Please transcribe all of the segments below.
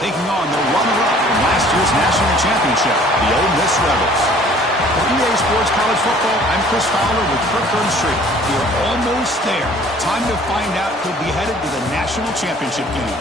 taking on the runner-up from last year's national championship, the Ole Miss Rebels. For EA Sports College Football, I'm Chris Fowler with Kirk Herbstreit. We're almost there. Time to find out who'll be headed to the national championship game.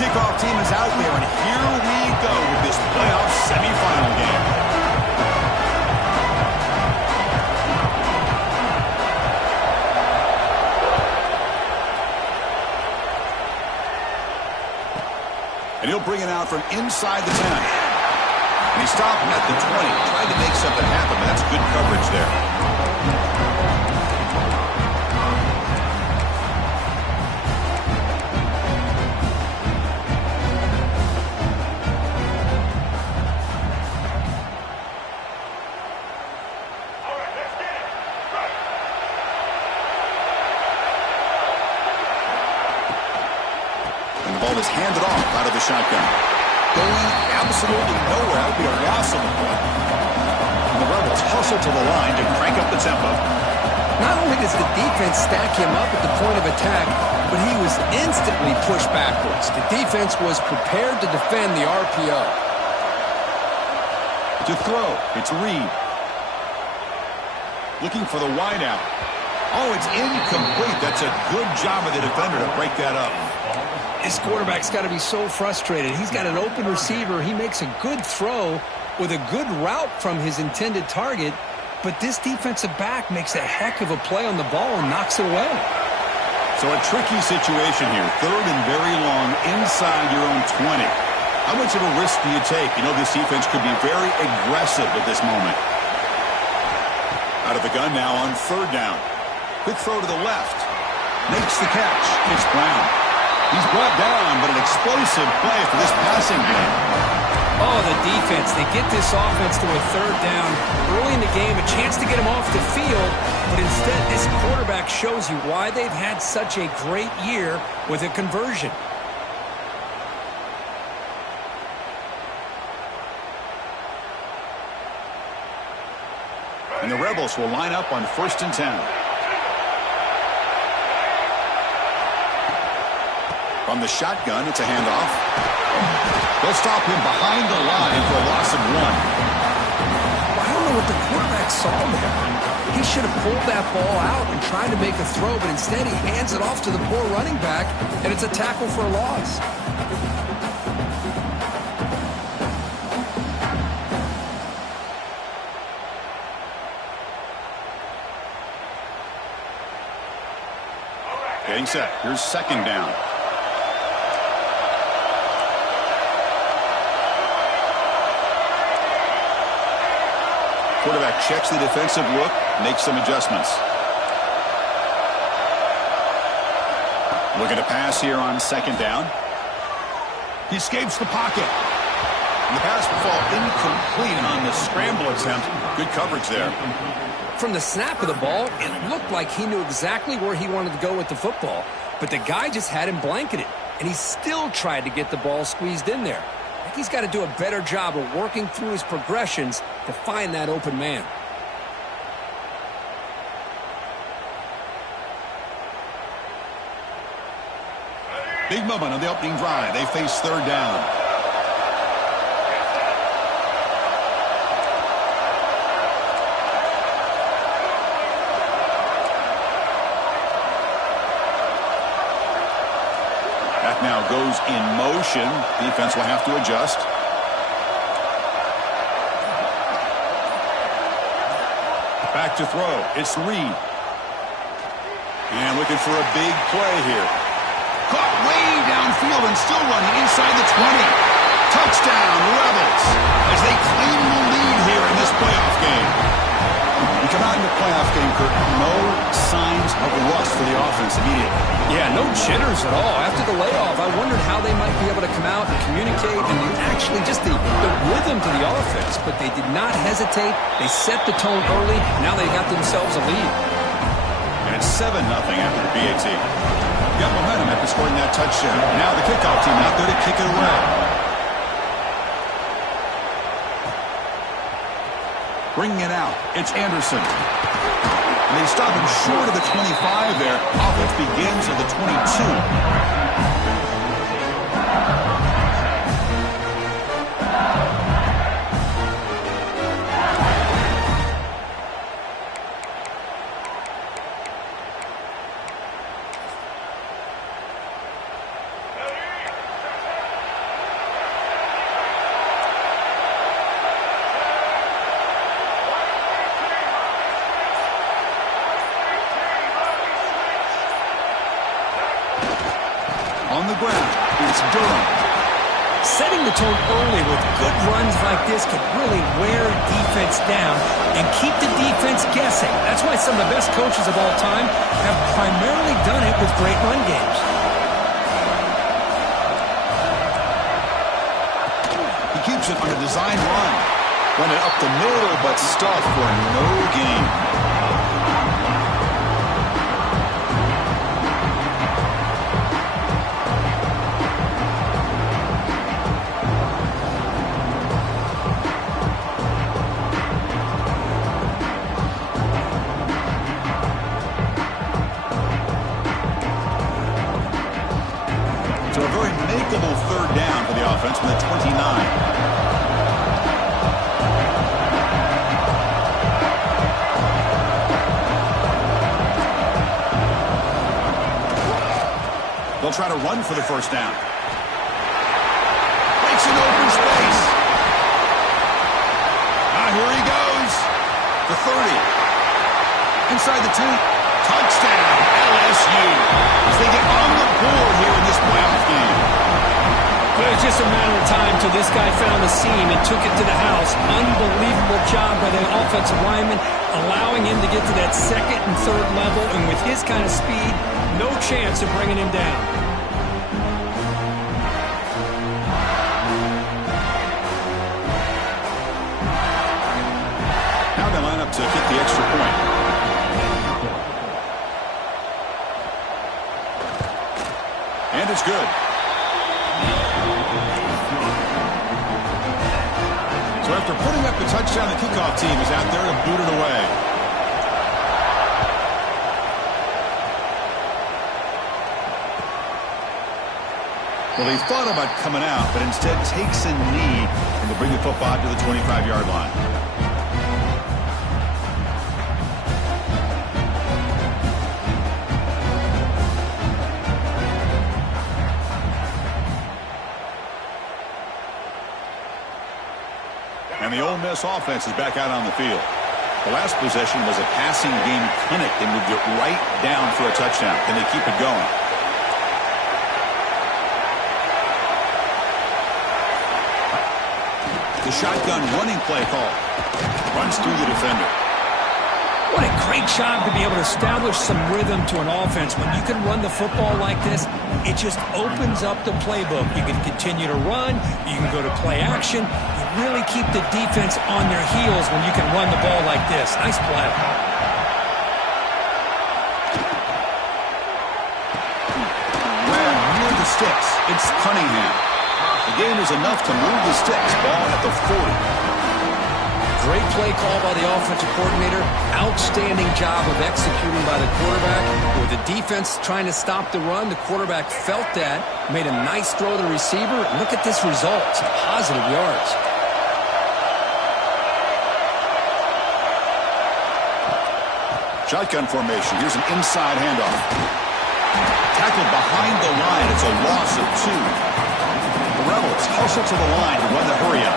Kickoff team is out there, and here we go with this playoff semifinal game. And he'll bring it out from inside the 10. And he stopped at the 20, trying to make something happen, but that's good coverage there. Is handed off out of the shotgun. Going absolutely nowhere. That would be a loss on the play. And the Rebels hustle to the line to crank up the tempo. Not only does the defense stack him up at the point of attack, but he was instantly pushed backwards. The defense was prepared to defend the RPO. To throw, it's Reed. Looking for the wideout. Oh, it's incomplete. That's a good job of the defender to break that up. This quarterback's got to be so frustrated. He's got an open receiver. He makes a good throw with a good route from his intended target, but this defensive back makes a heck of a play on the ball and knocks it away. So a tricky situation here. Third and very long inside your own 20. How much of a risk do you take? You know this defense could be very aggressive at this moment. Out of the gun now on third down. Quick throw to the left. Makes the catch. It's Brown. He's brought down, but an explosive play for this passing game. Oh, the defense. They get this offense to a third down early in the game, a chance to get him off the field, but instead this quarterback shows you why they've had such a great year with a conversion. And the Rebels will line up on 1st and 10. From the shotgun, it's a handoff. They'll stop him behind the line for a loss of 1. I don't know what the quarterback saw there. He should have pulled that ball out and tried to make a throw, but instead he hands it off to the poor running back, and it's a tackle for a loss. Getting set. Here's 2nd down. Quarterback checks the defensive look, makes some adjustments. Looking to pass here on 2nd down. He escapes the pocket. And the pass will fall incomplete on the scramble attempt. Good coverage there. From the snap of the ball, it looked like he knew exactly where he wanted to go with the football, but the guy just had him blanketed, and he still tried to get the ball squeezed in there. I think he's got to do a better job of working through his progressions to find that open man. Big moment on the opening drive. They face 3rd down. That now goes in motion. Defense will have to adjust. Back to throw. It's Reed. And looking for a big play here. Caught way downfield and still running inside the 20. Touchdown, Rebels, as they claim the lead here in this playoff game. We come out in the playoff game, Kurt, no signs of rust for the offense immediately. Yeah, no jitters at all. After the layoff, I wondered how they might be able to come out and communicate and actually just the rhythm to the offense. But they did not hesitate. They set the tone early. Now they got themselves a lead. And it's 7-0 after the BAT. Got momentum after scoring that touchdown. Now the kickoff team out there to kick it away. Bringing it out, it's Anderson. And they stop him short of the 25 there. Offense begins at the 22. On the ground, it's Durham. Setting the tone early with good runs like this can really wear defense down and keep the defense guessing. That's why some of the best coaches of all time have primarily done it with great run games. He keeps it on a design run. Run it up the middle, but stuffed for no gain. So a very makeable third down for the offense from the 29. They'll try to run for the first down. Breaks an open space. Here he goes. The 30. Inside the 10. Touchdown, LSU. As they get on the board here in this playoff game. It was just a matter of time till this guy found the seam and took it to the house. Unbelievable job by the offensive lineman, allowing him to get to that second and third level, and with his kind of speed, no chance of bringing him down. Now they line up to kick the extra point. And it's good. So after putting up the touchdown, the kickoff team is out there to boot it away. Well, he thought about coming out, but instead takes a knee and will bring the football to the 25-yard line. And the Ole Miss offense is back out on the field. The last possession was a passing game clinic. They moved it right down for a touchdown. Can they keep it going? The shotgun running play call. Runs through the defender. What a great job to be able to establish some rhythm to an offense. When you can run the football like this, it just opens up the playbook. You can continue to run. You can go to play action. You really keep the defense on their heels when you can run the ball like this. Nice play. Well, near the sticks, it's Cunningham. The game is enough to move the sticks. Ball at the 40. Great play call by the offensive coordinator. Outstanding job of executing by the quarterback. With the defense trying to stop the run, the quarterback felt that, made a nice throw to the receiver. Look at this result. Some positive yards. Shotgun formation. Here's an inside handoff. Tackled behind the line. It's a loss of 2. The Rebels hustle to the line to run the hurry up.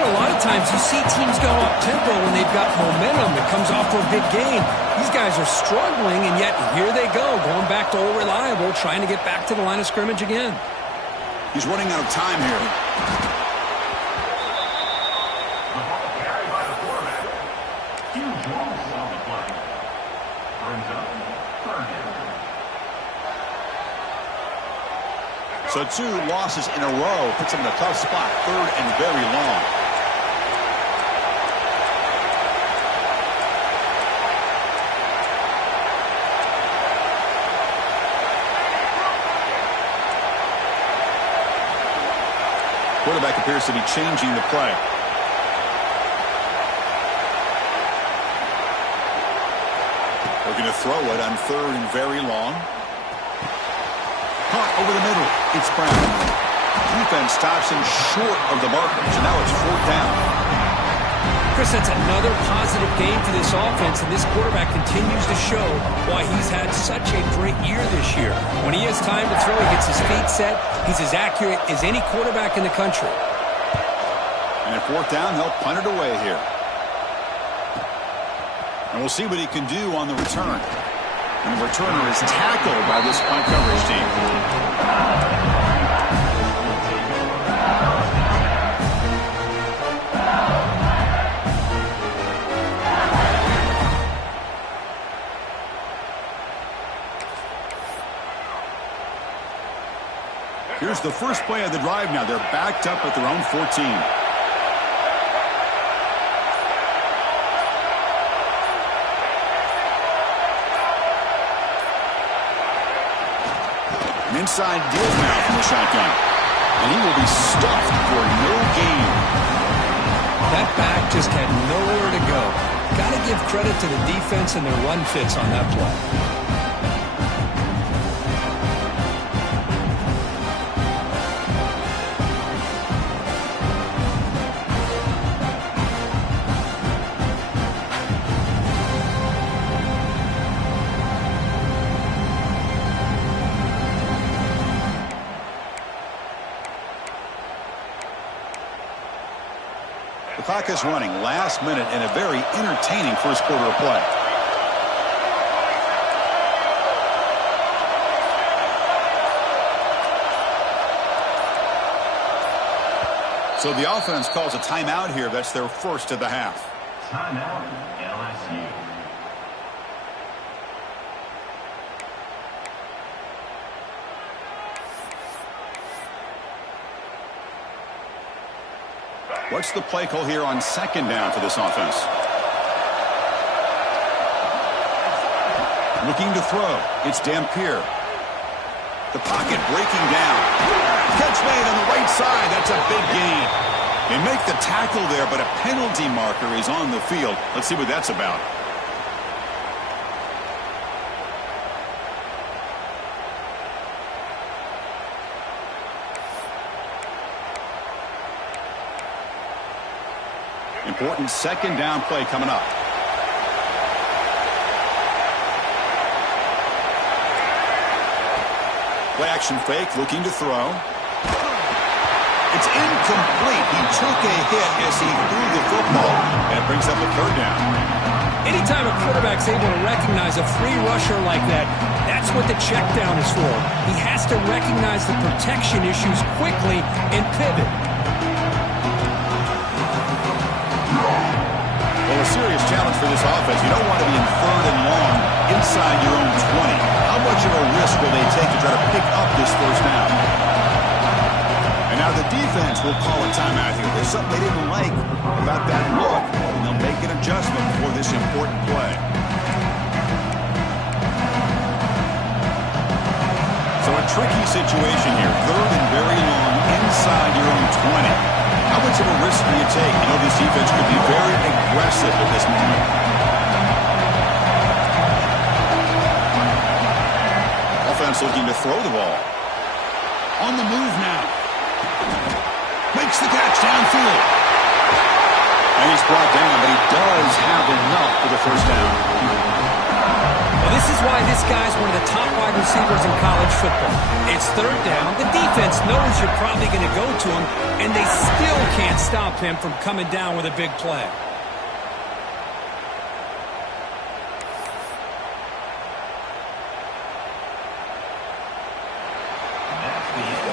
A lot of times you see teams go up-tempo when they've got momentum that comes off for a big gain. These guys are struggling, and yet here they go, going back to old reliable, trying to get back to the line of scrimmage again. He's running out of time here. Carried by the quarterback. Huge loss on the play. Brings it So 2 losses in a row puts him in a tough spot, 3rd and very long. Quarterback appears to be changing the play. Looking to throw it on 3rd and very long. Caught over the middle. It's Brown. Defense stops him short of the marker, so now it's 4th down. Chris, that's another positive game for this offense, and this quarterback continues to show why he's had such a great year this year. When he has time to throw, he gets his feet set. He's as accurate as any quarterback in the country. And at 4th down, they'll punt it away here. And we'll see what he can do on the return. And the returner is tackled by this punt coverage team. Here's the first play of the drive now. They're backed up at their own 14. An inside deal now from the shotgun. And he will be stuffed for no gain. That back just had nowhere to go. Got to give credit to the defense and their run fits on that play. The clock is running. Last minute in a very entertaining first quarter of play. So the offense calls a timeout here. That's their first of the half. Timeout, LSU. What's the play call here on 2nd down for this offense? Looking to throw. It's Dampier. The pocket breaking down. Catch made on the right side. That's a big gain. They make the tackle there, but a penalty marker is on the field. Let's see what that's about. Important 2nd down play coming up. Play action fake, looking to throw. It's incomplete. He took a hit as he threw the football, and it brings up a 3rd down. Anytime a quarterback's able to recognize a free rusher like that, that's what the check down is for. He has to recognize the protection issues quickly and pivot. Well, a serious challenge for this offense. You don't want to be in 3rd and long inside your own 20. How much of a risk will they take to try to pick up this first down? And now the defense will call a timeout here. There's something they didn't like about that look, and they'll make an adjustment for this important play. So a tricky situation here. 3rd and very long inside your own 20. How much of a risk do you take? You know, this defense could be very aggressive at this moment. Offense looking to throw the ball. On the move now. Makes the catch downfield. And he's brought down, but he does have enough for the first down. Well, this is why this guy's one of the top wide receivers in college football. It's 3rd down. The defense knows you're probably going to go to him, and they still can't stop him from coming down with a big play.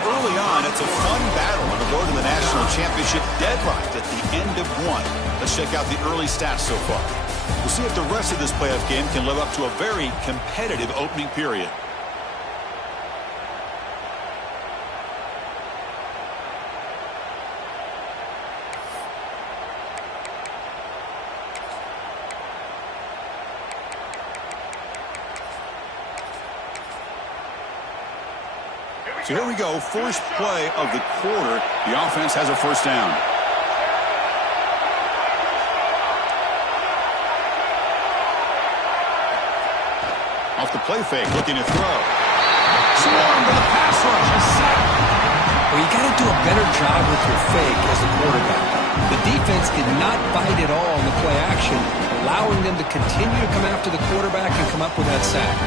Early on, it's a fun battle on the road to the national championship, deadlocked at the end of one. Let's check out the early stats so far. We'll see if the rest of this playoff game can live up to a very competitive opening period. So here we go, first play of the quarter. The offense has a first down. Off the play fake, looking to throw. Swarm with a pass rush, a sack. Well, you got to do a better job with your fake as the quarterback. The defense did not bite at all in the play action, allowing them to continue to come after the quarterback and come up with that sack.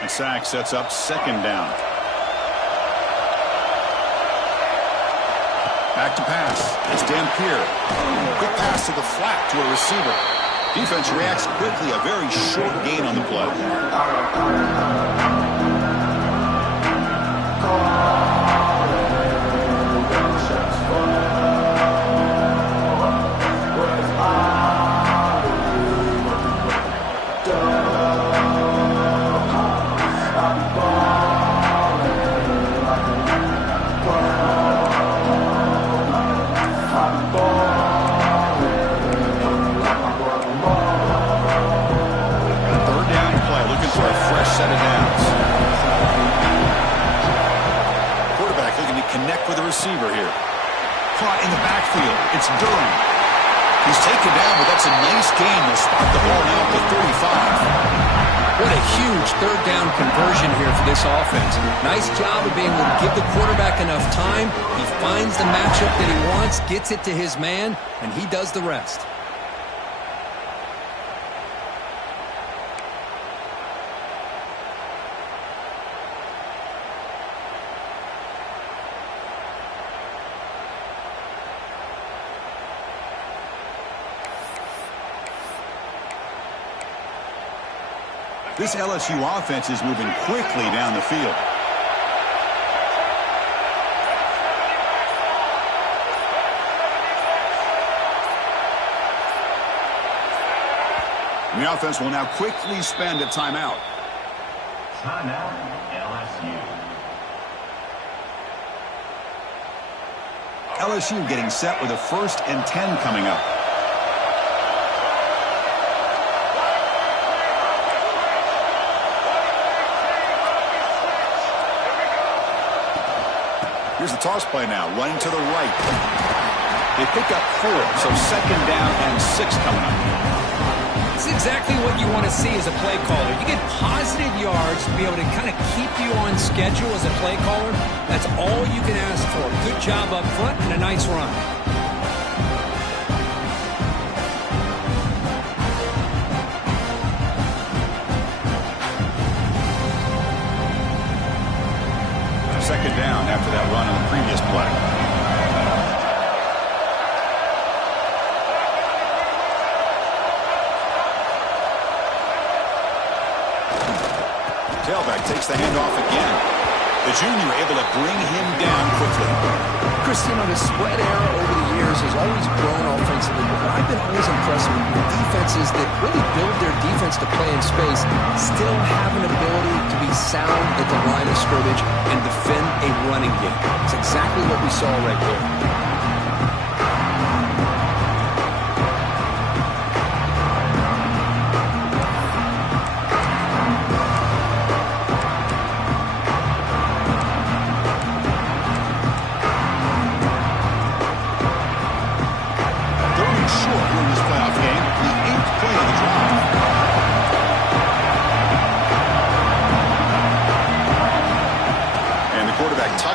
The sack sets up second down. Back to pass. It's Dampier. Quick pass to the flat to a receiver. Defense reacts quickly. A very short gain on the play. Set of downs. Quarterback looking to connect with the receiver here. Caught in the backfield. It's Durham. He's taken down, but that's a nice gain. They'll spot the ball now at the 35. What a huge third down conversion here for this offense. Nice job of being able to give the quarterback enough time. He finds the matchup that he wants, gets it to his man, and he does the rest. This LSU offense is moving quickly down the field. And the offense will now quickly spend a timeout. Timeout, LSU. LSU getting set with a 1st and 10 coming up. Here's the toss play now, running to the right. They pick up 4, so second down and 6 coming up. It's exactly what you want to see as a play caller. You get positive yards to be able to kind of keep you on schedule as a play caller. That's all you can ask for. Good job up front and a nice run. Second down after that run on the previous play. Tailback takes the handoff again. The junior able to bring him down quickly. Chris, you know, the spread era over the years has always grown offensively, but what I've been always impressed with defenses that really build their defense to play in space still have an ability to be sound at the line of scrimmage and defend a running game. It's exactly what we saw right there.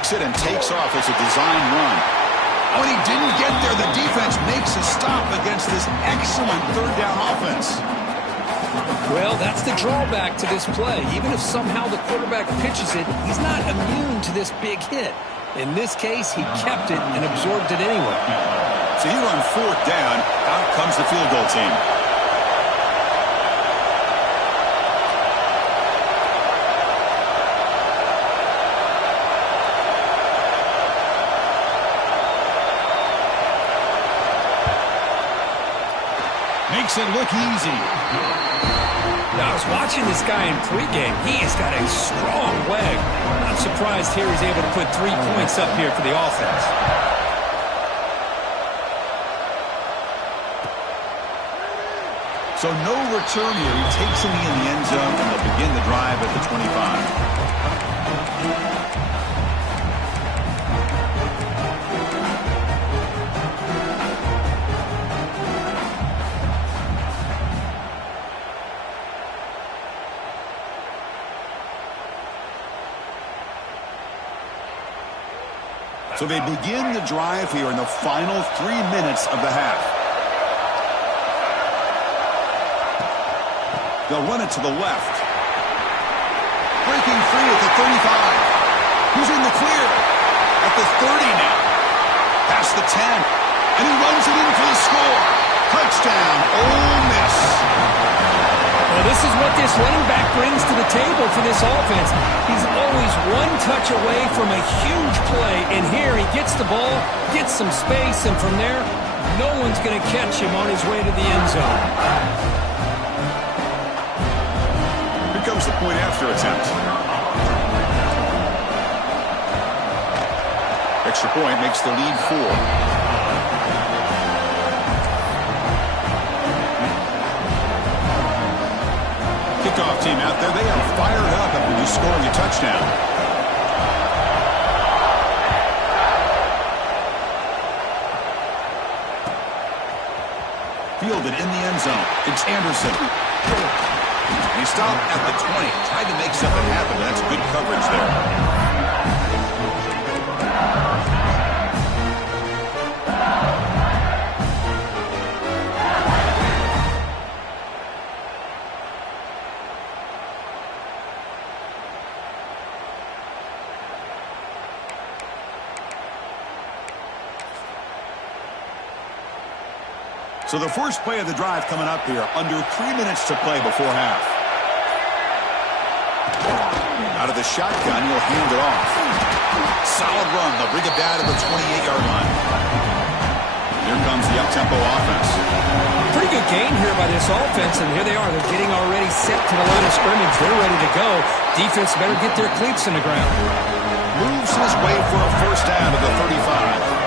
It and takes off as a design run. When he didn't get there, the defense makes a stop against this excellent third down offense. Well, that's the drawback to this play. Even if somehow the quarterback pitches it, he's not immune to this big hit. In this case, he kept it and absorbed it anyway. So here on 4th down, out comes the field goal team. Makes it look easy. Now, I was watching this guy in pregame. He has got a strong leg. I'm surprised here he's able to put 3 points up here for the offense. So no return here. He takes him in the end zone, and they'll begin the drive at the 25. So they begin the drive here in the final 3 minutes of the half. They'll run it to the left. Breaking free at the 35. Who's in the clear? At the 30 now. Past the 10. And he runs it in for the score. Touchdown, Ole Miss. Well, this is what this running back brings to the table for this offense. He's always one touch away from a huge play, and here he gets the ball, gets some space, and from there, no one's going to catch him on his way to the end zone. Here comes the point after attempt. Extra point makes the lead 4. Kickoff team out there. They are fired up after just scoring a touchdown. Fielded in the end zone. It's Anderson. And he stopped at the 20. Tried to make something happen, but that's good coverage there. So the first play of the drive coming up here, under 3 minutes to play before half. Out of the shotgun, he'll hand it off. Solid run. They'll bring it down to the 28-yard line. Here comes the up-tempo offense. Pretty good gain here by this offense, and here they are. They're getting already set to the line of scrimmage. They're ready to go. Defense better get their cleats in the ground. Moves his way for a first down to the 35.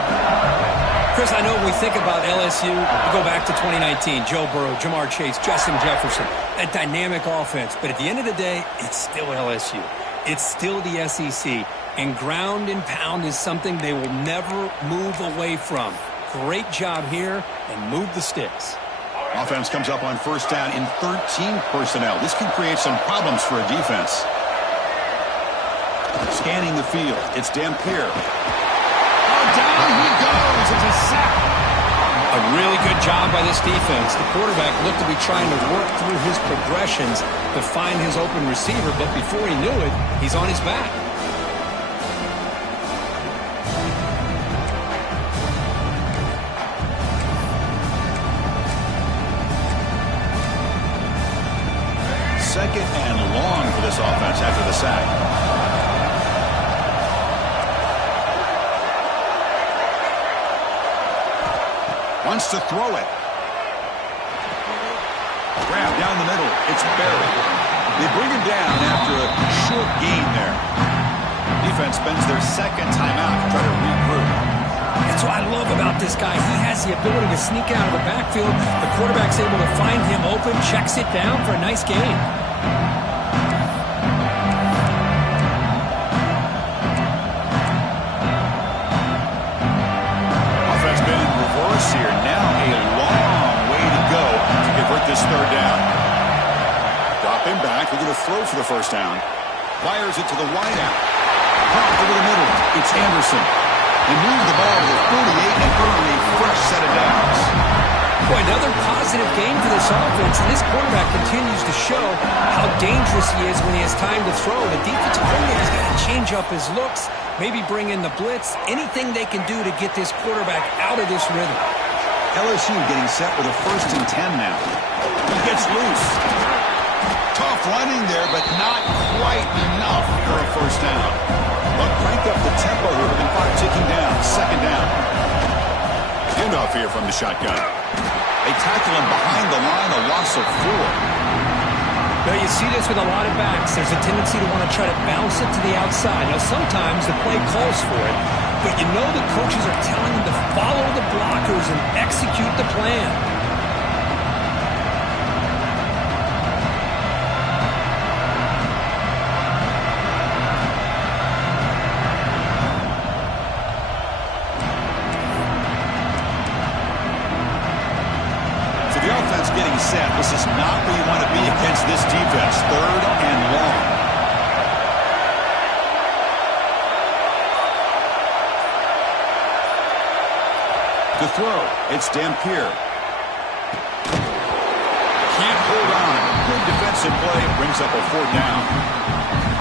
Chris, I know when we think about LSU, we go back to 2019, Joe Burrow, Jamar Chase, Justin Jefferson, that dynamic offense. But at the end of the day, it's still LSU. It's still the SEC. And ground and pound is something they will never move away from. Great job here, and move the sticks. Offense comes up on first down in 13 personnel. This can create some problems for a defense. Scanning the field, it's Dampier. Down he goes. It's a sack. A really good job by this defense. The quarterback looked to be trying to work through his progressions to find his open receiver, but before he knew it, he's on his back. Second and long for this offense after the sack. Wants to throw it. Grab down the middle. It's Berry. They bring him down after a short gain there. Defense spends their second timeout to try to regroup. That's what I love about this guy. He has the ability to sneak out of the backfield. The quarterback's able to find him open, checks it down for a nice gain. Here. Now a long way to go to convert this third down. Drop him back. We're going to throw for the first down. Fires it to the wideout. Pop over the middle. It's Anderson. They move the ball to the 48 and earn a fresh set of downs. Boy, another positive game for this offense, and this quarterback continues to show how dangerous he is when he has time to throw. The defensive coordinator's got to change up his looks, maybe bring in the blitz, anything they can do to get this quarterback out of this rhythm. LSU getting set with a 1st and 10 now. He gets loose. Tough running there, but not quite enough for a first down. They'll crank up the tempo here with the clock ticking down. Second down. Handoff here from the shotgun. They tackle him behind the line, a loss of 4. Well, you see this with a lot of backs. There's a tendency to want to try to bounce it to the outside. Now, sometimes the play calls for it, but you know the coaches are telling them to follow the blockers and execute the plan. Getting set. This is not where you want to be against this defense. 3rd and long. To throw, it's Dampier. Can't hold on. Good defensive play. Brings up a 4th down.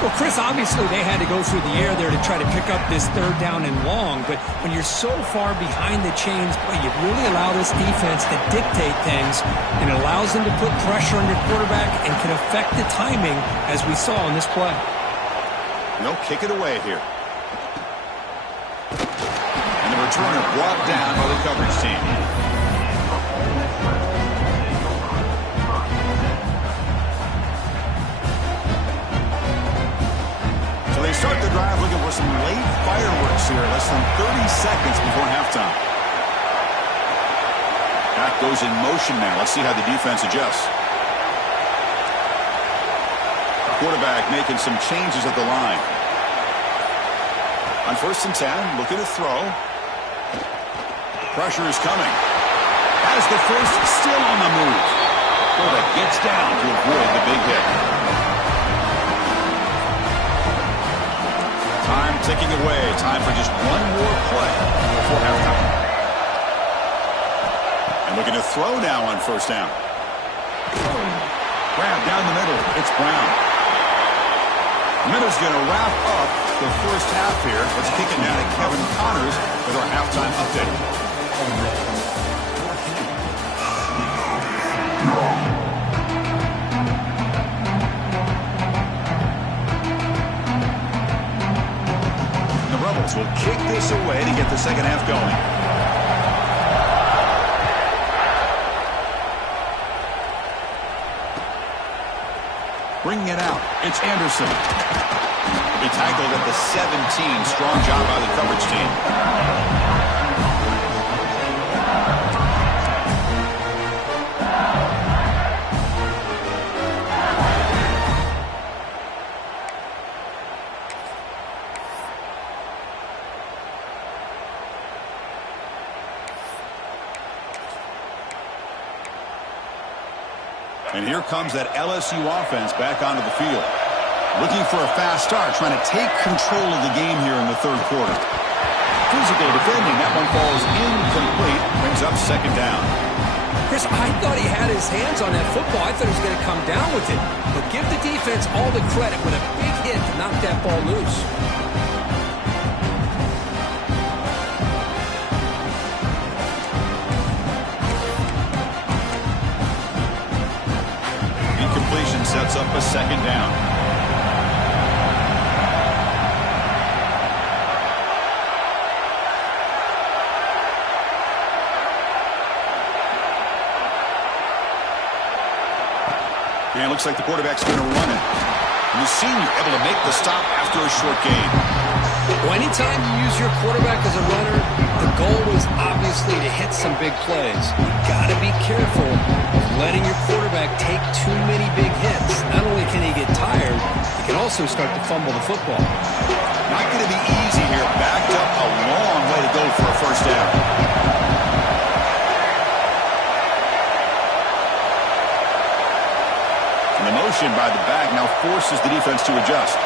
Well, Chris, obviously they had to go through the air there to try to pick up this 3rd down and long, but when you're so far behind the chains, boy, you really allow this defense to dictate things, and it allows them to put pressure on your quarterback and can affect the timing, as we saw in this play. They'll kick it away here. And the returner brought down by the coverage team. They start the drive looking for some late fireworks here. Less than 30 seconds before halftime. Back goes in motion now. Let's see how the defense adjusts. Quarterback making some changes at the line. On 1st and 10, looking to throw. Pressure is coming. Has the first, still on the move. Quarterback gets down to avoid the big hit. Time ticking away. Time for just one more play before halftime. And looking to throw now on 1st down. Grab down the middle. It's Brown. Middle's going to wrap up the first half here. Let's kick it down to Kevin Connors with our halftime update. Will kick this away to get the second half going. Bringing it out, it's Anderson. He tackled at the 17. Strong job by the coverage team. And here comes that LSU offense back onto the field. Looking for a fast start, trying to take control of the game here in the 3rd quarter. Physical defending, that one falls incomplete, brings up 2nd down. Chris, I thought he had his hands on that football. I thought he was going to come down with it. But give the defense all the credit with a big hit to knock that ball loose. Sets up a 2nd down. And it looks like the quarterback's going to run it. And the senior able to make the stop after a short gain. Well, anytime you use your quarterback as a runner, the goal is obviously to hit some big plays. You got to be careful of letting your quarterback take too many big hits. Not only can he get tired, he can also start to fumble the football. Not going to be easy here. Backed up a long way to go for a 1st down. And the motion by the back now forces the defense to adjust.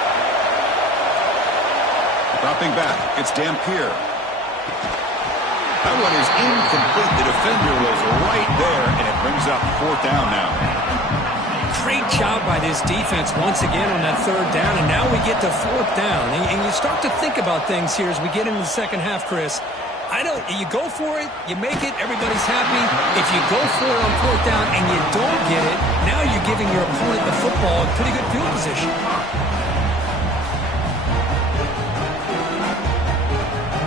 Dropping back, it's Dampier. That one is incomplete. The defender was right there, and it brings up 4th down now. Great job by this defense once again on that 3rd down, and now we get to 4th down. And you start to think about things here as we get into the second half, Chris. You go for it, you make it, everybody's happy. If you go for it on 4th down and you don't get it, now you're giving your opponent the football in pretty good field position.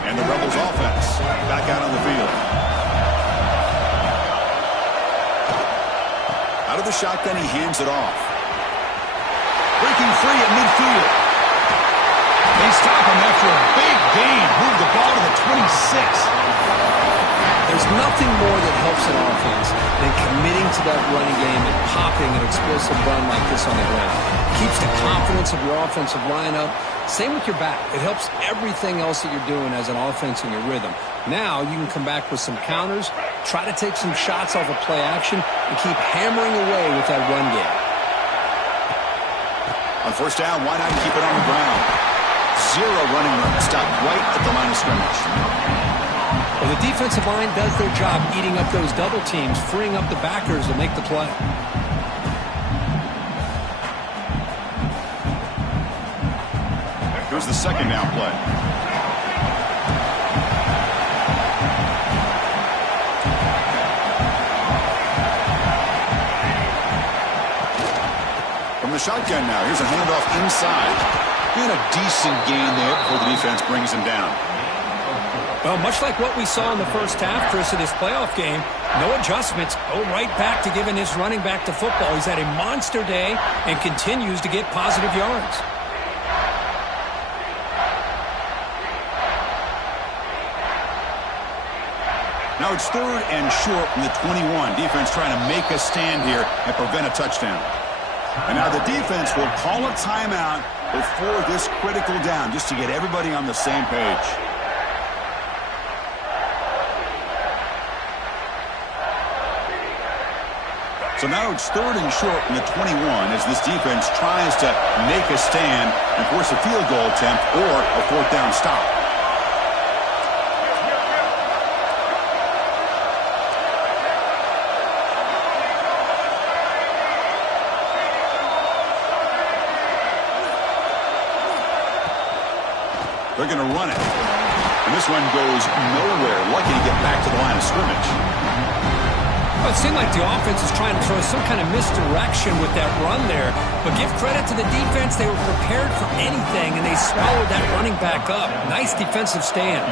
And the Rebels offense back out on the field. Out of the shotgun, he hands it off. Breaking free at midfield. They stop him after a big gain. Move the ball to the 26. There's nothing more that helps an offense than committing to that running game and popping an explosive run like this on the ground. It keeps the confidence of your offensive lineup. Same with your back. It helps everything else that you're doing as an offense in your rhythm. Now you can come back with some counters, try to take some shots off of play action, and keep hammering away with that run game. On first down, why not keep it on the ground? Zero running room. Stop right at the line of scrimmage. Well, the defensive line does their job eating up those double teams, freeing up the backers to make the play. Here's the second down play. From the shotgun now, here's a handoff inside. And a decent gain there before the defense brings him down. Well, much like what we saw in the first half, Chris, of this playoff game, no adjustments. Go right back to giving his running back to football. He's had a monster day and continues to get positive yards. Now it's third and short from the 21. Defense trying to make a stand here and prevent a touchdown. And now the defense will call a timeout before this critical down just to get everybody on the same page. So now it's third and short from the 21 as this defense tries to make a stand and force a field goal attempt or a fourth down stop. They're going to run it. And this one goes nowhere. Lucky to get back to the line of scrimmage. Well, it seemed like the offense is trying to throw some kind of misdirection with that run there. But give credit to the defense. They were prepared for anything, and they swallowed that running back up. Nice defensive stand.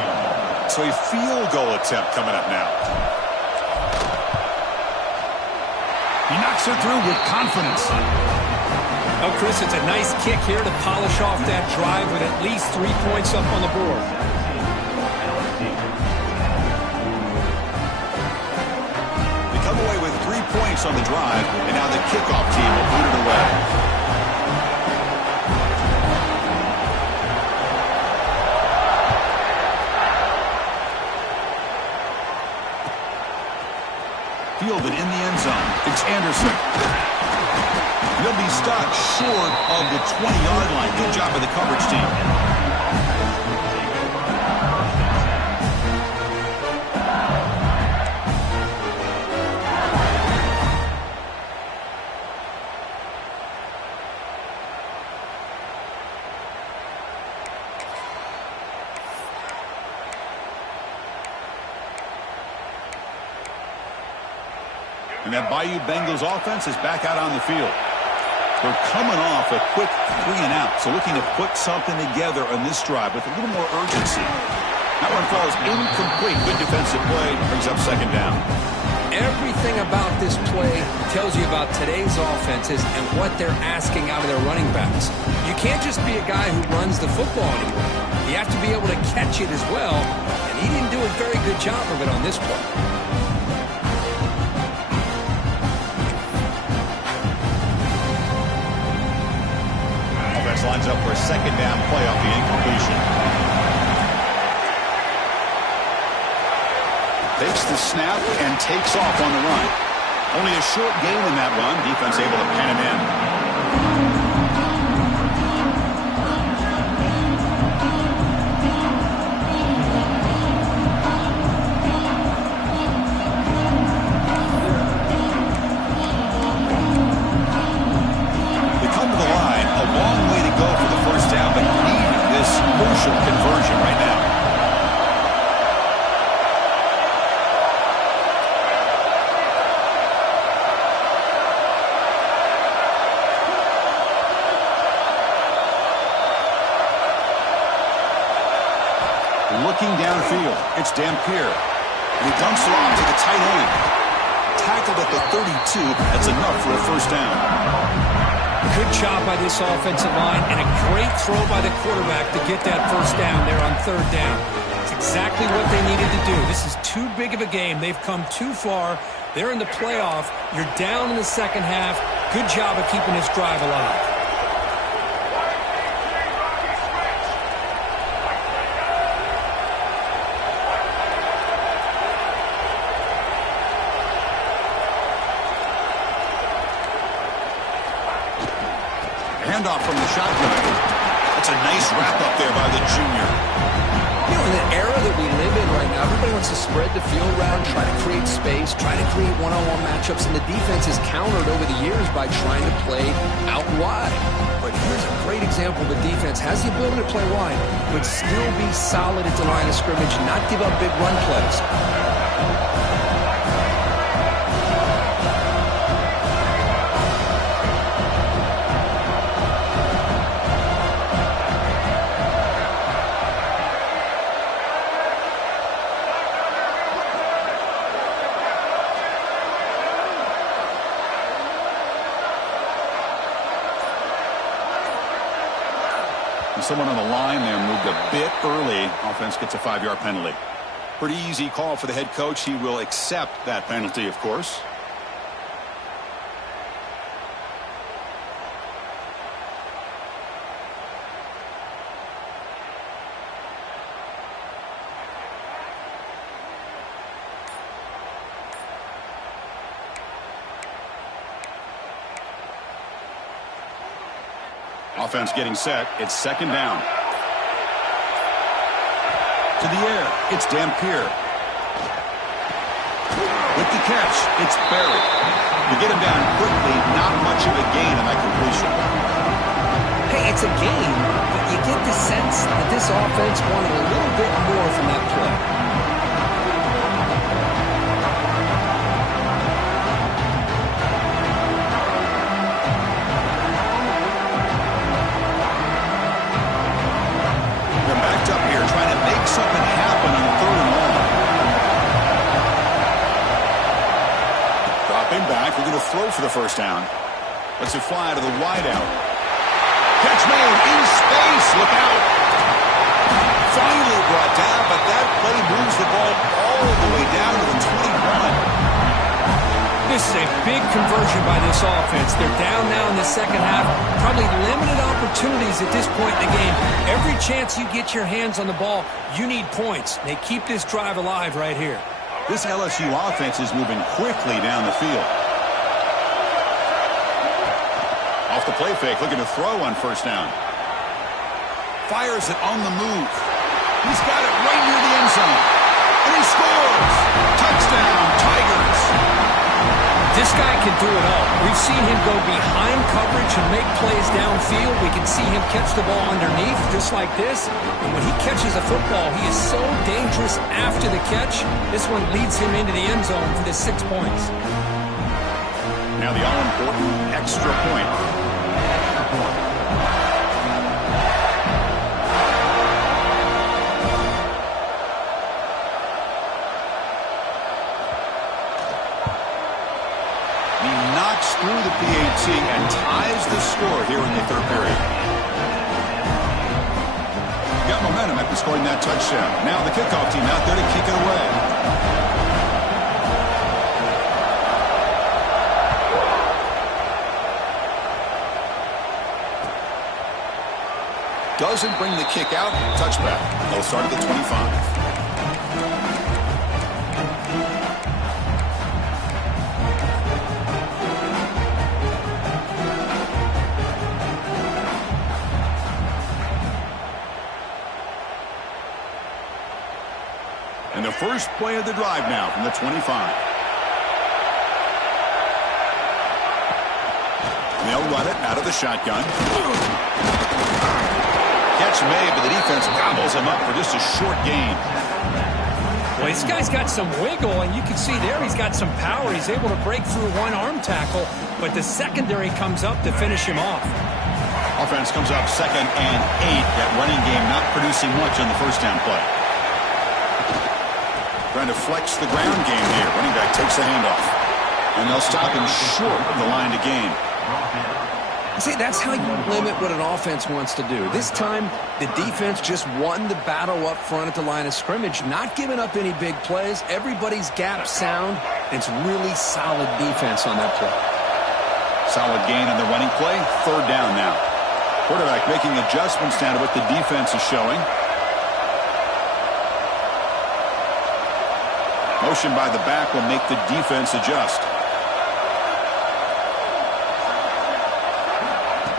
So a field goal attempt coming up now. He knocks it through with confidence. Oh, Chris, it's a nice kick here to polish off that drive with at least 3 points up on the board. Away with 3 points on the drive, and now the kickoff team will put it away. Fielded in the end zone. It's Anderson. He'll be stopped short of the 20-yard line. Good job of the coverage team. And that Bayou Bengals offense is back out on the field. They're coming off a quick 3 and out, so looking to put something together on this drive with a little more urgency. That one falls incomplete. Good defensive play, brings up second down. Everything about this play tells you about today's offenses and what they're asking out of their running backs. You can't just be a guy who runs the football anymore. You have to be able to catch it as well, and he didn't do a very good job of it on this play. Lines up for a second down play off the incompletion. Takes the snap and takes off on the run. Only a short gain in that run. Defense able to pen him in. Conversion right now. Looking downfield, it's Dampier. And he dumps it off to the tight end. Tackled at the 32. That's enough for a first down. Good job by this offensive line and a great throw by the quarterback to get that first down there on third down. It's exactly what they needed to do. This is too big of a game. They've come too far. They're in the playoff. You're down in the second half. Good job of keeping this drive alive. Handoff from the shotgun. That's a nice wrap-up there by the junior. You know, in the era that we live in right now, everybody wants to spread the field around, try to create space, try to create one-on-one matchups, and the defense has countered over the years by trying to play out wide. But here's a great example of a defense has the ability to play wide, but still be solid at the line of scrimmage, not give up big run plays. Someone on the line there moved a bit early. Offense gets a 5-yard penalty. Pretty easy call for the head coach. He will accept that penalty, of course. Offense getting set. It's second down. To the air. It's Dampier. With the catch, it's Berry. You get him down quickly. Not much of a gain on that completion. Hey, it's a gain, but you get the sense that this offense wanted a little bit more from that play. Something happen on third and long. Dropping back. We're going to throw for the first down. Let's it fly to the wideout. Catch made in space. Look out. Finally brought down, but that play moves the ball all the way down to the 21. This is a big conversion by this offense. They're down now in the second half. Probably limited opportunities at this point in the game. Every chance you get your hands on the ball, you need points. They keep this drive alive right here. This LSU offense is moving quickly down the field. Off the play fake, looking to throw on first down. Fires it on the move. He's got it right near the end zone. And he scores! Touchdown, Tigers! This guy can do it all. We've seen him go behind coverage and make plays downfield. We can see him catch the ball underneath just like this. And when he catches a football, he is so dangerous after the catch. This one leads him into the end zone for the 6 points. Now the all-important extra point. Through the PAT and ties the score here in the third period. Got momentum after scoring that touchdown. Now the kickoff team out there to kick it away. Doesn't bring the kick out. Touchback. They'll start at the 25. And the first play of the drive now from the 25. And they'll run it out of the shotgun. Catch made, but the defense gobbles him up for just a short gain. Well, this guy's got some wiggle, and you can see there he's got some power. He's able to break through one arm tackle, but the secondary comes up to finish him off. Offense comes up 2nd and 8. That running game not producing much on the first down play. Trying to flex the ground game here. Running back takes the handoff. And they'll stop him short of the line to gain. See, that's how you limit what an offense wants to do. This time, the defense just won the battle up front at the line of scrimmage, not giving up any big plays. Everybody's gap sound, and it's really solid defense on that play. Solid gain on the running play. Third down now. Quarterback making adjustments now to what the defense is showing. Motion by the back will make the defense adjust.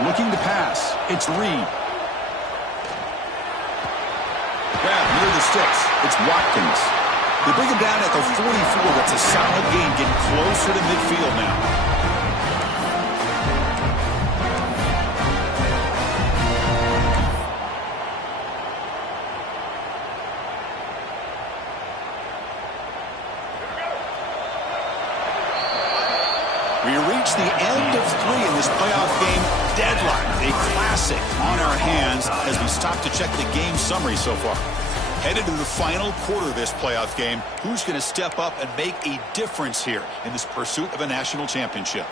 Looking to pass. It's Reed. Grab near the sticks. It's Watkins. They bring him down at the 44. That's a solid gain, getting closer to midfield now. We reach the end of 3 in this playoff game. Deadlock, a classic on our hands as we stop to check the game summary so far. Headed to the final quarter of this playoff game, who's going to step up and make a difference here in this pursuit of a national championship?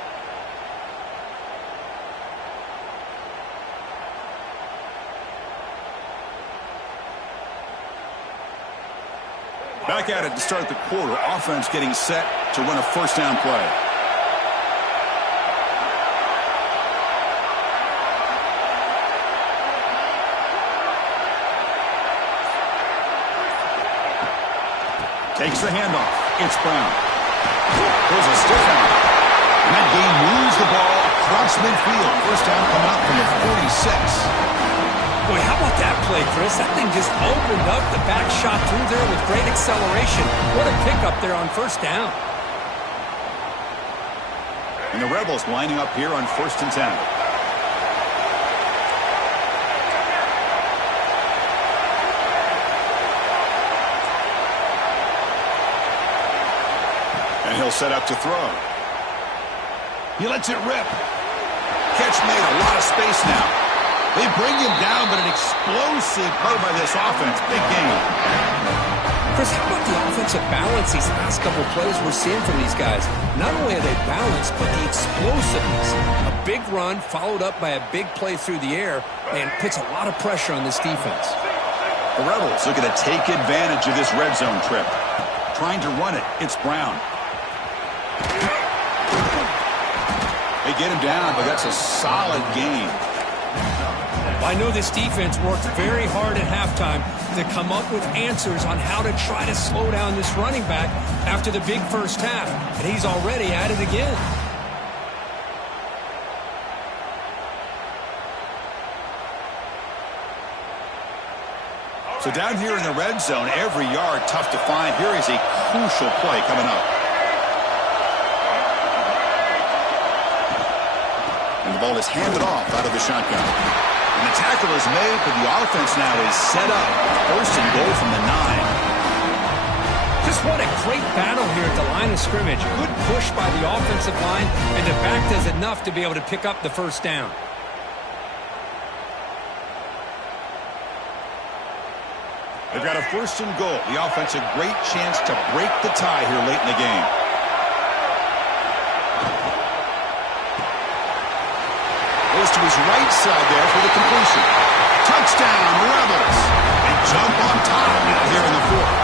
Back at it to start the quarter. Offense getting set to run a first down play. Takes the handoff. It's Brown. There's a stiff arm. And that game moves the ball across midfield. First down coming up from the 46. Boy, how about that play, Chris? That thing just opened up. The back shot through there with great acceleration. What a pickup there on first down. And the Rebels lining up here on 1st and 10. And he'll set up to throw. He lets it rip. Catch made, a lot of space now. They bring him down, but an explosive play by this offense. Big game. Chris, how about the offensive balance these last couple plays we're seeing from these guys? Not only are they balanced, but the explosiveness. A big run followed up by a big play through the air, and puts a lot of pressure on this defense. The Rebels looking to take advantage of this red zone trip. Trying to run it. It's Brown. They get him down, but that's a solid game. I know this defense worked very hard at halftime to come up with answers on how to try to slow down this running back after the big first half, and he's already at it again. So down here in the red zone, every yard tough to find. Here is a crucial play coming up. And the ball is handed off out of the shotgun. And the tackle is made, but the offense now is set up. 1st and goal from the 9. Just what a great battle here at the line of scrimmage. Good push by the offensive line, and the back does enough to be able to pick up the first down. They've got a 1st and goal. The offense a great chance to break the tie here late in the game. Goes to his right side there for the completion. Touchdown, Rebels. They jump on top now here in the 4th.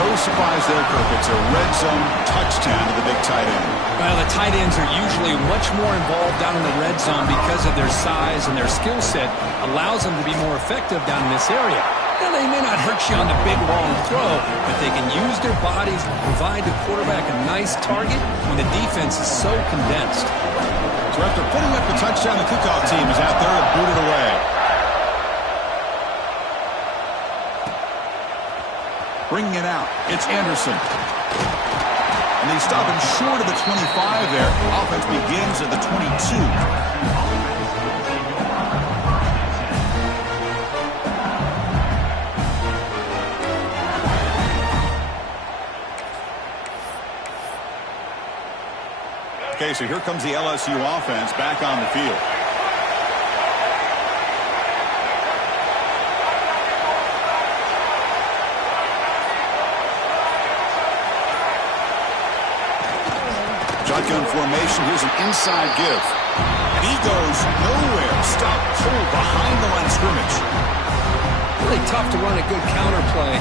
No surprise there, Kirk. It's a red zone touchdown to the big tight end. Well, the tight ends are usually much more involved down in the red zone because of their size, and their skill set allows them to be more effective down in this area. Now, they may not hurt you on the big, long throw, but they can use their bodies to provide the quarterback a nice target when the defense is so condensed. So after putting up the touchdown, the kickoff team is out there to boot it away. Bringing it out, it's Anderson. And they stop him short of the 25 there. Offense begins at the 22. Okay, so here comes the LSU offense back on the field. shotgun formation. Here's an inside give. And he goes nowhere. Stop cold behind the line of scrimmage. Really tough to run a good counter play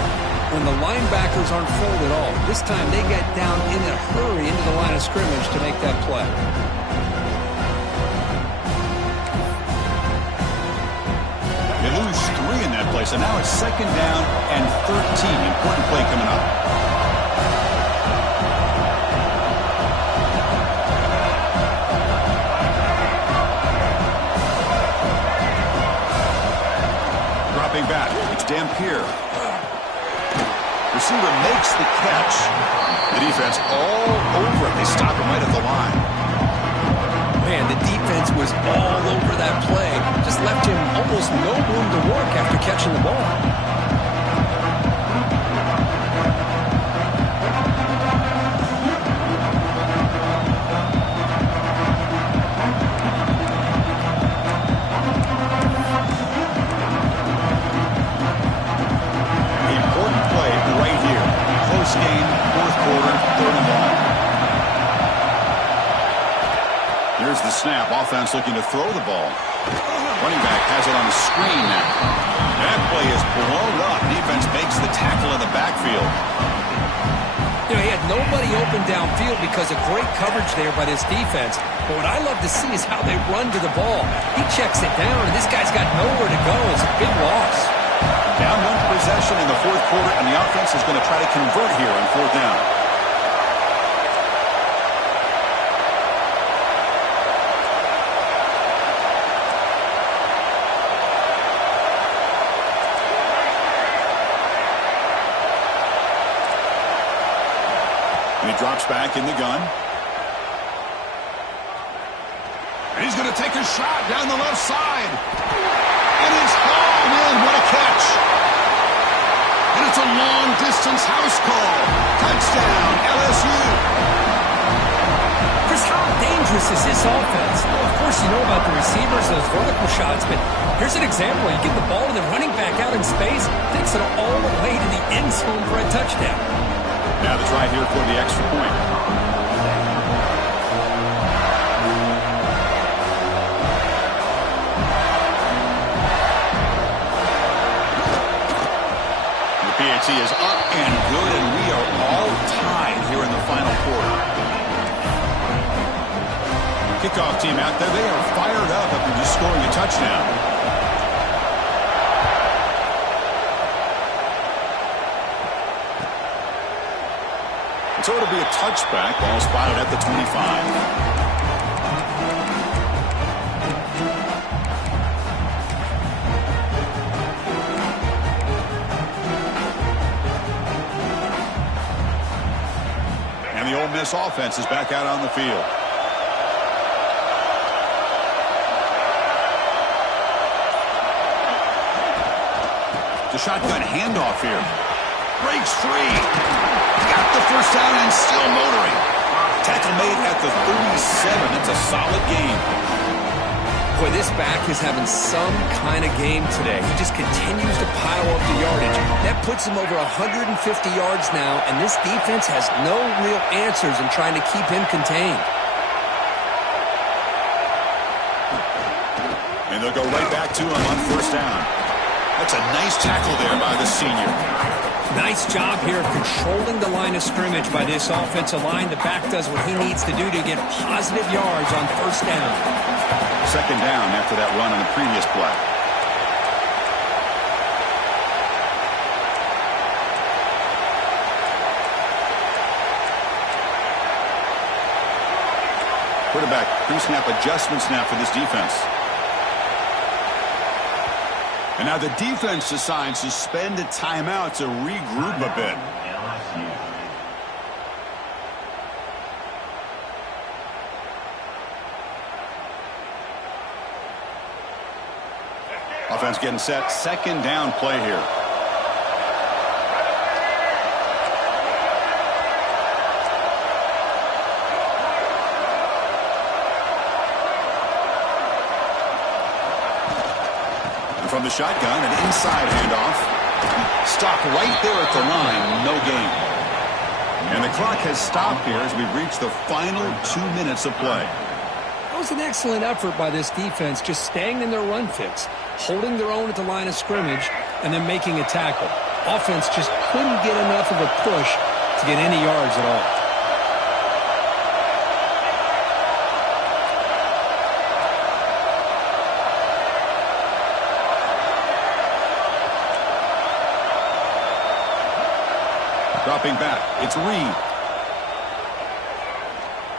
when the linebackers aren't filled at all. This time they get down in a hurry into the line of scrimmage to make that play. They lose 3 in that play, so now it's 2nd down and 13. Important play coming up. Dropping back, it's Dampier. Receiver makes the catch. The defense all over it. They stop him right at the line. Man, the defense was all over that play. Just left him almost no room to work after catching the ball. Important play right here. Close game, 4th quarter, 3rd and long. Here's the snap. Offense looking to throw the ball. Running back has it on the screen now. That play is blown up. Defense makes the tackle in the backfield. You know, he had nobody open downfield because of great coverage there by this defense. But what I love to see is how they run to the ball. He checks it down, and this guy's got nowhere to go. It's a big loss. Down 1 possession in the 4th quarter, and the offense is going to try to convert here on 4th down. And he drops back in the gun. And he's going to take a shot down the left side. And it's hauled in. What a catch. And it's a long-distance house call. Touchdown, LSU. Chris, how dangerous is this offense? Well, of course, you know about the receivers, those vertical shots, but here's an example. You give the ball to the running back out in space, takes it all the way to the end zone for a touchdown. Now the try here for the extra point. The PAT is up and good, and we are all tied here in the final quarter. Kickoff team out there, they are fired up after just scoring a touchdown. So it'll be a touchback. Ball spotted at the 25. And the Ole Miss offense is back out on the field. The shotgun handoff here. Breaks free. Got the first down and still motoring. Tackle made at the 37. It's a solid game. Boy, this back is having some kind of game today. He just continues to pile up the yardage. That puts him over 150 yards now, and this defense has no real answers in trying to keep him contained. And they'll go right back to him on first down. That's a nice tackle there by the senior. Nice job here of controlling the line of scrimmage by this offensive line. The back does what he needs to do to get positive yards on first down. 2nd down after that run on the previous play. Quarterback pre-snap adjustment snap for this defense. And now the defense decides to spend a timeout to regroup a bit. Offense getting set. 2nd down play here. From the shotgun, an inside handoff. Stop right there at the line. No gain. And the clock has stopped here as we reach the final 2 minutes of play. That was an excellent effort by this defense, just staying in their run fix, holding their own at the line of scrimmage, and then making a tackle. Offense just couldn't get enough of a push to get any yards at all. Dropping back, it's Reed.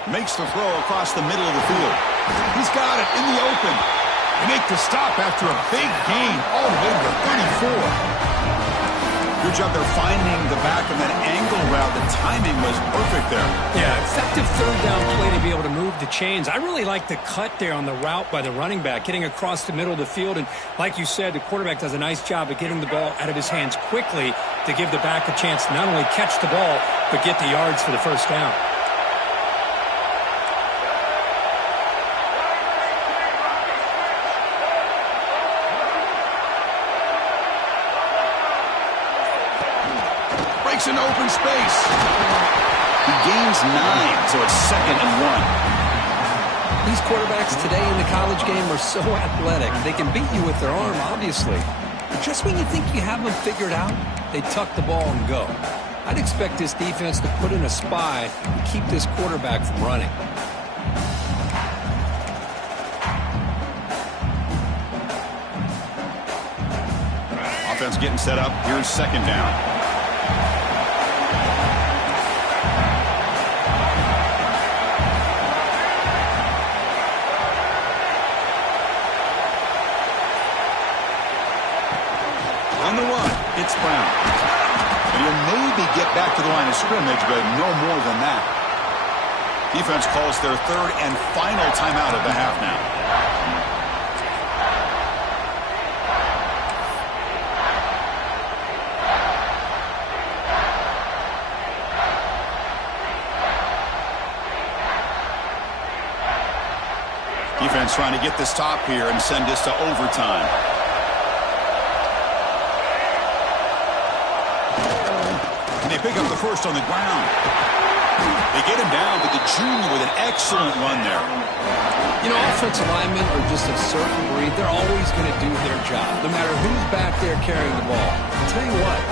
Makes the throw across the middle of the field. He's got it in the open. They make the stop after a big gain all the way to the 34. Good job there finding the back of that angle route. The timing was perfect there. Yeah, effective third down play to be able to move the chains. I really like the cut there on the route by the running back, getting across the middle of the field. And like you said, the quarterback does a nice job of getting the ball out of his hands quickly to give the back a chance to not only catch the ball, but get the yards for the first down. An open space. He gains 9, so it's 2nd and 1. These quarterbacks today in the college game are so athletic. They can beat you with their arm, obviously. But just when you think you have them figured out, they tuck the ball and go. I'd expect this defense to put in a spy to keep this quarterback from running. Offense getting set up. Here's 2nd down. On the run, it's Brown. And he'll maybe get back to the line of scrimmage, but no more than that. Defense calls their 3rd and final timeout of the half now. Defense trying to get the stop here and send this to overtime. They pick up the first on the ground. They get him down, but the junior with an excellent run there. You know, offensive linemen are just a certain breed. They're always going to do their job, no matter who's back there carrying the ball. I'll tell you what,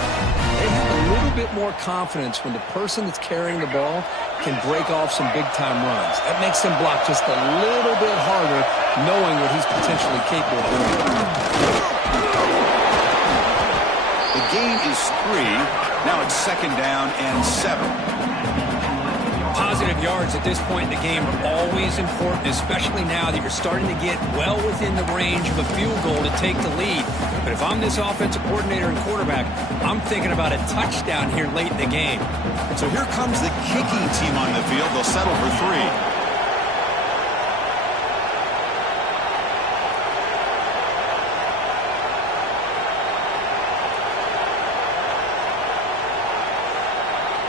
they have a little bit more confidence when the person that's carrying the ball can break off some big-time runs. That makes them block just a little bit harder, knowing what he's potentially capable of doing. The gain is 3. Now it's 2nd down and 7. Positive yards at this point in the game are always important, especially now that you're starting to get well within the range of a field goal to take the lead. But if I'm this offensive coordinator and quarterback, I'm thinking about a touchdown here late in the game. So here comes the kicking team on the field. They'll settle for 3.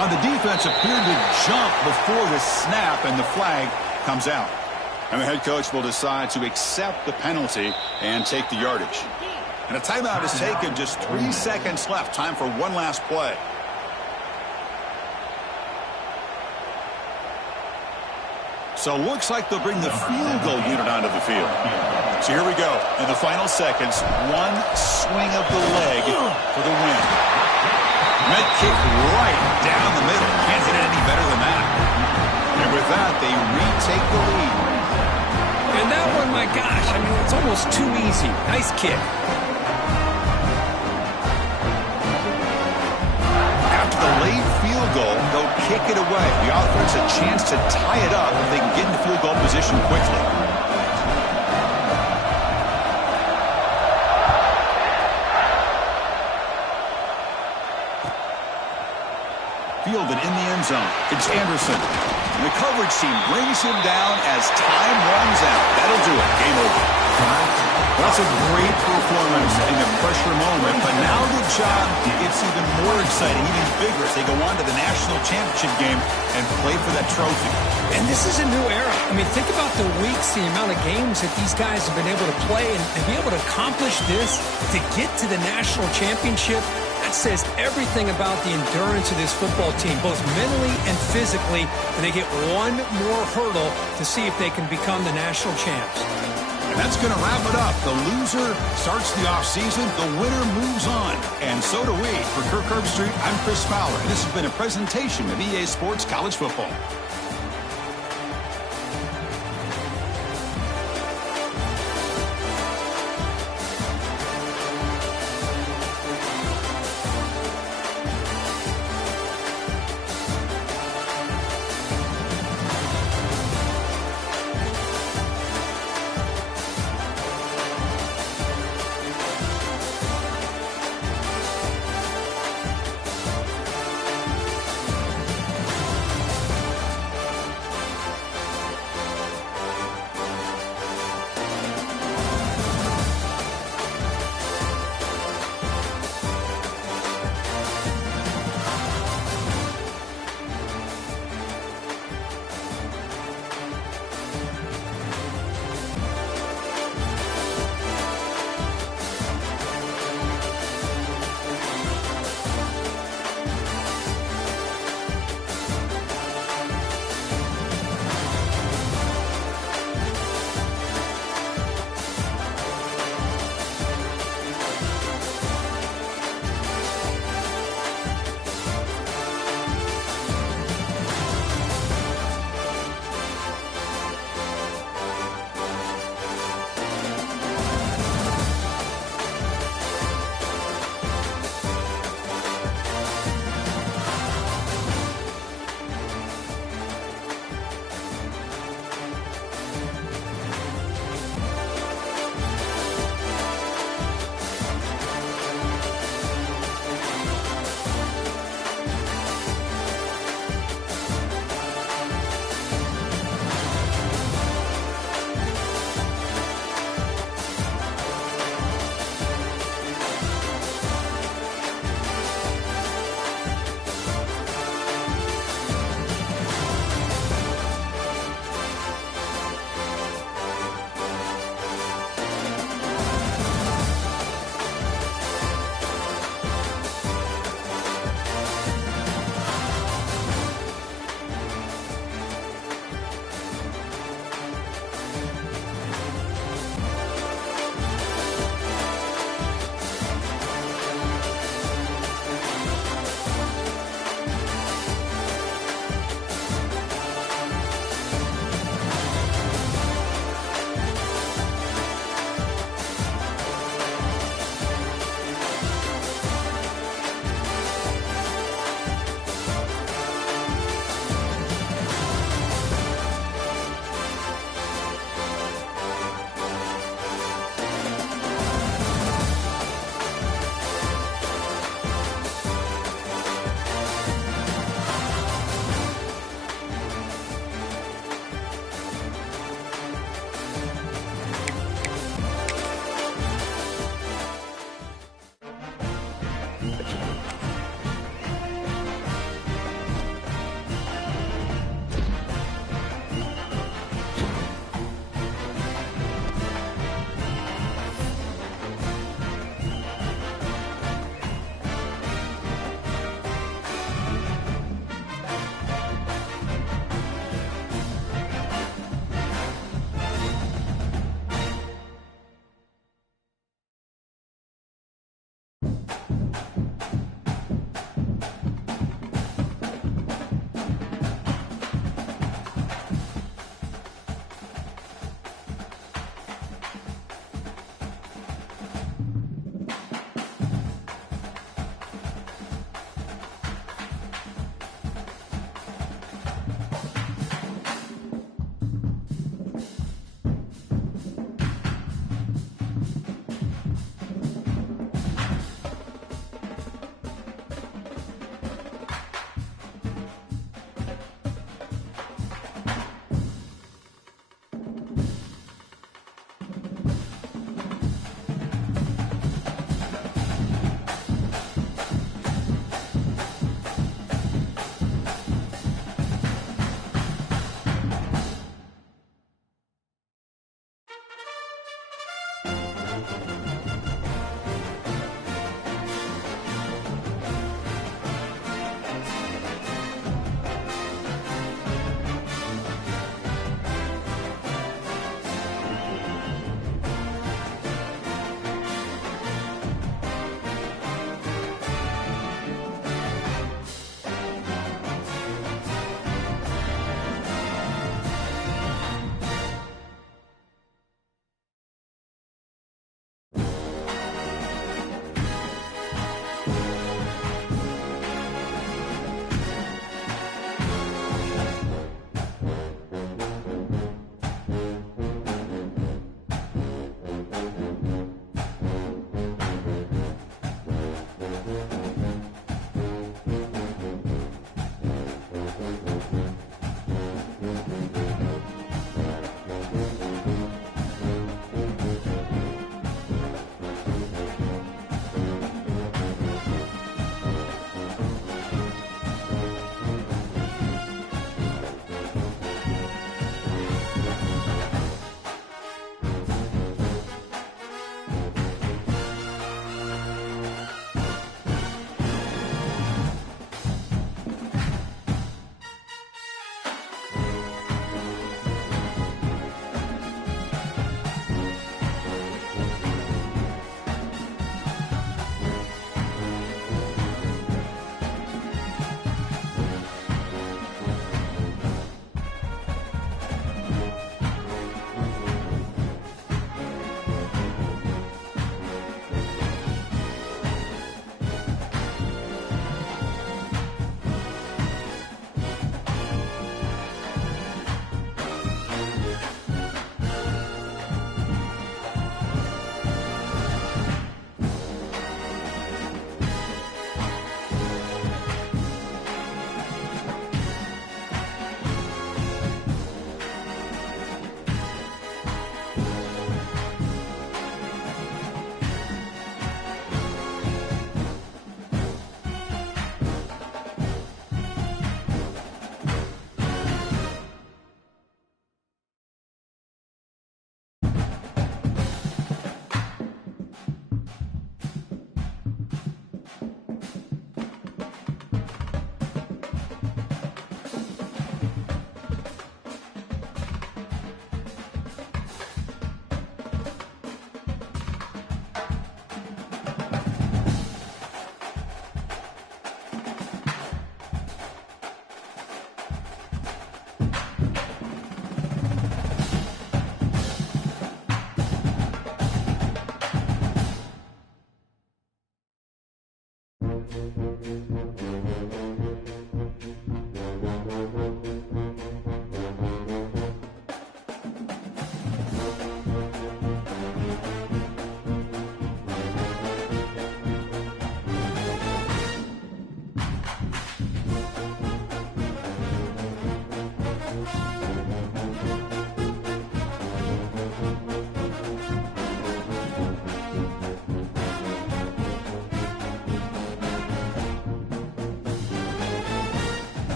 On the defense appeared to jump before the snap, and the flag comes out. And the head coach will decide to accept the penalty and take the yardage. And a timeout is taken, just 3 seconds left. Time for one last play. So looks like they'll bring the field goal unit onto the field. So here we go. In the final seconds, one swing of the leg for the win. Med kick right down the middle. Can't hit it any better than that. And with that, they retake the lead. And that one, my gosh, I mean, it's almost too easy. Nice kick. After the late field goal, they'll kick it away. The offense a chance to tie it up if they can get into field goal position quickly. Fielded in the end zone. It's Anderson. And the coverage team brings him down as time runs out. That'll do it. Game over. That's a great performance in a pressure moment, but now the job gets even more exciting, even bigger as they go on to the national championship game and play for that trophy. And this is a new era. I mean, think about the weeks, the amount of games that these guys have been able to play, and to be able to accomplish this, to get to the national championship, that says everything about the endurance of this football team, both mentally and physically, and they get one more hurdle to see if they can become the national champs. And that's going to wrap it up. The loser starts the offseason. The winner moves on. And so do we. For Kirk Herbstreit, I'm Chris Fowler. And this has been a presentation of EA Sports College Football.